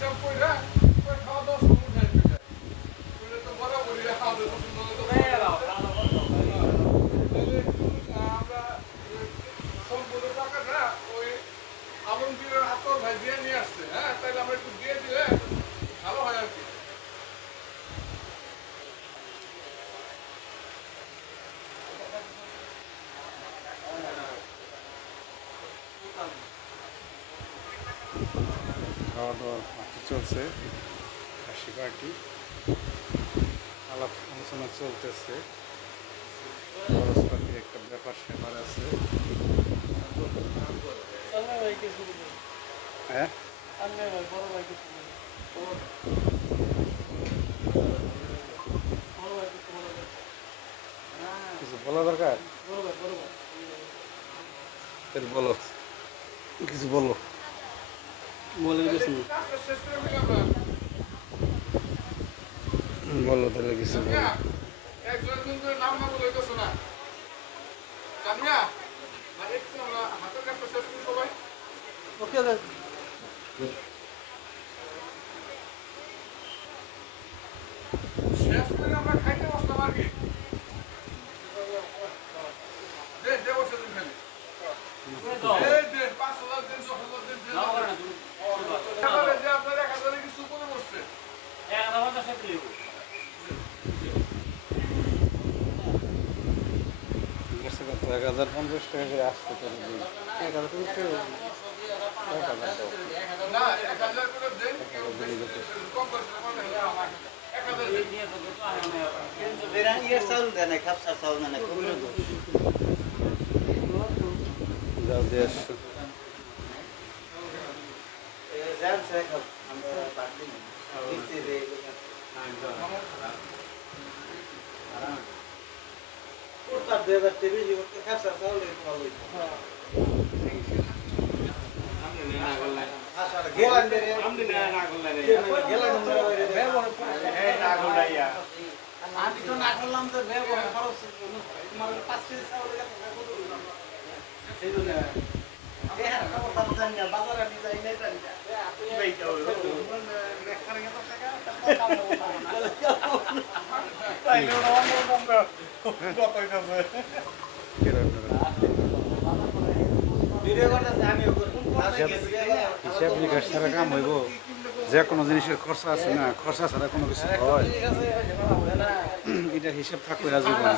হিসাব কইরা ওই খাওয়া দাওয়া শুরু হয়ে যায় ওইটা তো বরাবরই খাওয়া দাওয়া পছন্দ আমরা সম্পূর্ণ টাকাটা ওই আলমগীরের আতর ভাই দিয়ে নিয়ে আসছে হ্যাঁ তাইলে আমরা একটু দিয়ে দিলে ভালো হয় আর কি খাওয়া দাওয়া পার্টি চলছে, হাসি পার্টি, আলাপ আলোচনা চলতেছে, খরচ পাতির একটা ব্যাপার স্যাপার আছে। হ্যাঁ কিছু বলা দরকার, বলো কিছু বলো। কাজটা শেষ করে ফেলি আমরা বলো তাহলে কিছু বলো। জামিয়া একজনের কিন্তু নাম না বলে হইতেছে না জামিয়া না একটু আমরা হাতের কাজটা শেষ করি সবাই শেষ করে আমরা খাইতে বসলাম আর কি দে দে বসে দিন খালি দে 5,000 দিন 6,000 দিন এবারে যে আপনার 1,000 কিছু করে বসছে গেছে কত 1050 টাকা করে আসতে পারে দিন। 1050 টাকা, 1000 না 1,000 করে দেন কম করছে না 1,000 যাও দিয়ে আসছো। হিসাব নিকাশ ছাড়া কাম হইব? যে কোনো জিনিসের খরচা আছে না, খরচা ছাড়া কোনো কিছু হয়? এটার হিসাব থাকবে না জীবনে।